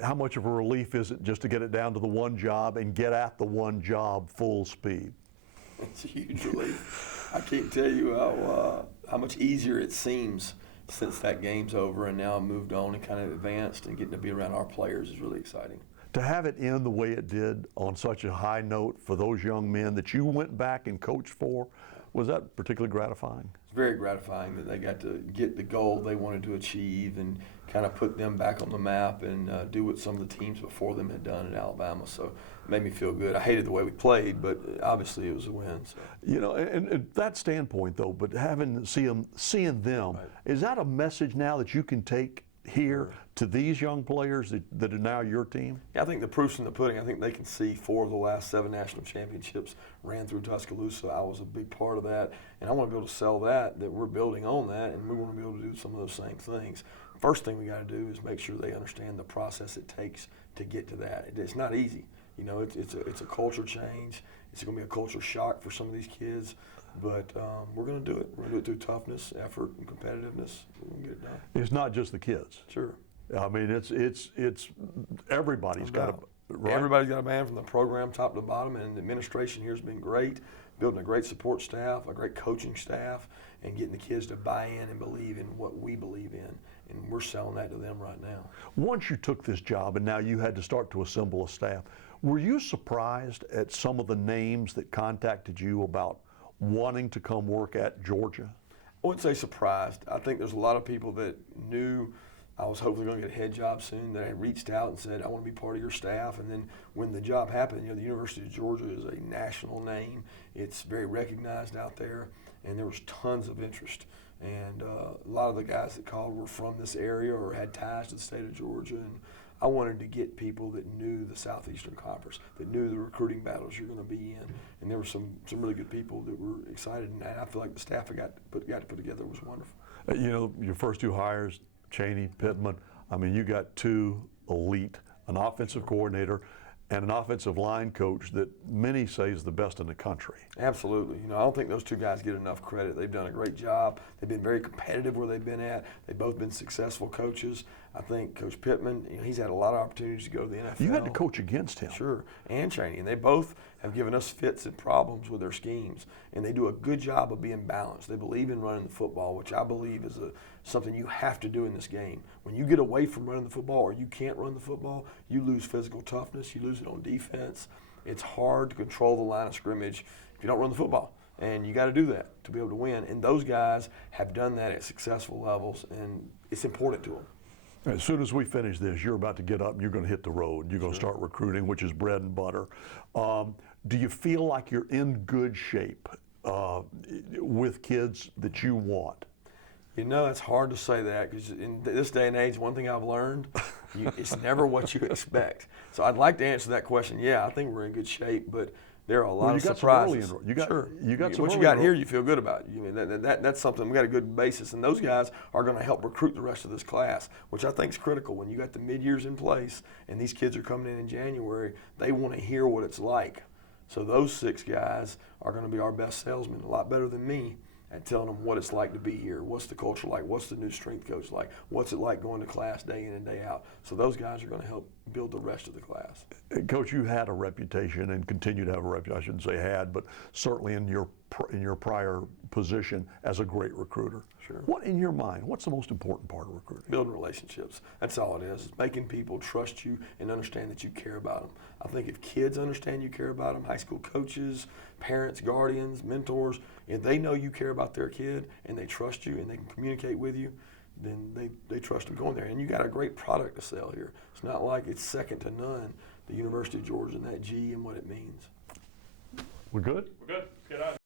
How much of a relief is it just to get it down to the one job and get at the one job full speed? It's a huge relief. I can't tell you how much easier it seems since that game's over and now I've moved on and kind of advanced, and getting to be around our players is really exciting. To have it end the way it did on such a high note for those young men that you went back and coached for, was that particularly gratifying? It's very gratifying that they got to get the goal they wanted to achieve and kind of put them back on the map and do what some of the teams before them had done in Alabama. So it made me feel good. I hated the way we played, but obviously it was a win. So. You know, and that standpoint though, but seeing them, Right. is that a message now that you can take here to these young players that are now your team? Yeah, I think the proof's in the pudding. I think they can see 4 of the last 7 national championships ran through Tuscaloosa. I was a big part of that, and I want to be able to sell that we're building on that, and we want to be able to do some of those same things. First thing we got to do is make sure they understand the process it takes to get to that. It's not easy. You know, it's a culture change. It's going to be a culture shock for some of these kids. But we're going to do it. We're going to do it through toughness, effort, and competitiveness. We're going to get it done. It's not just the kids. Sure. I mean, it's everybody's got a right? Everybody's got a man from the program top to bottom, and the administration here has been great, building a great support staff, a great coaching staff, and getting the kids to buy in and believe in what we believe in. And we're selling that to them right now. Once you took this job and now you had to start to assemble a staff, were you surprised at some of the names that contacted you about wanting to come work at Georgia? I wouldn't say surprised. I think there's a lot of people that knew I was hopefully going to get a head job soon that had reached out and said, I want to be part of your staff. And then when the job happened, you know, the University of Georgia is a national name. It's very recognized out there, and there was tons of interest. And a lot of the guys that called were from this area or had ties to the state of Georgia. And I wanted to get people that knew the Southeastern Conference, that knew the recruiting battles you're going to be in. And there were some really good people that were excited, and I feel like the staff I got to put together was wonderful. You know, your first 2 hires, Chaney, Pittman, I mean, you got 2 elite, an offensive coordinator and an offensive line coach that many say is the best in the country. Absolutely. You know, I don't think those 2 guys get enough credit. They've done a great job. They've been very competitive where they've been at. They've both been successful coaches. I think Coach Pittman, you know, he's had a lot of opportunities to go to the NFL. You had to coach against him. Sure, and Chaney, and they both have given us fits and problems with their schemes, and they do a good job of being balanced. They believe in running the football, which I believe is something you have to do in this game. When you get away from running the football or you can't run the football, you lose physical toughness, you lose it on defense. It's hard to control the line of scrimmage if you don't run the football, and you got to do that to be able to win, and those guys have done that at successful levels, and it's important to them. As soon as we finish this, you're about to get up and you're going to hit the road. You're going to start recruiting, which is bread and butter. Do you feel like you're in good shape with kids that you want? You know, it's hard to say that because in this day and age, one thing I've learned, it's never what you expect. So I'd like to answer that question. Yeah, I think we're in good shape, but there are a lot of surprises. You got some what you got here, you feel good about. You know, that's something. We got a good basis, and those guys are going to help recruit the rest of this class, which I think is critical. When you got the mid-years in place, and these kids are coming in January, they want to hear what it's like. So those 6 guys are going to be our best salesmen, a lot better than me, at telling them what it's like to be here. What's the culture like? What's the new strength coach like? What's it like going to class day in and day out? So those guys are going to help build the rest of the class. Coach, you had a reputation and continue to have a reputation. I shouldn't say had, but certainly in your prior position as a great recruiter. Sure. What, in your mind, what's the most important part of recruiting? Building relationships. That's all it is. It's making people trust you and understand that you care about them. I think if kids understand you care about them, high school coaches, parents, guardians, mentors, if they know you care about their kid and they trust you and they can communicate with you, then they trust them going there. And you got a great product to sell here. It's not like it's second to none, the University of Georgia and that G and what it means. We're good? We're good. Get out.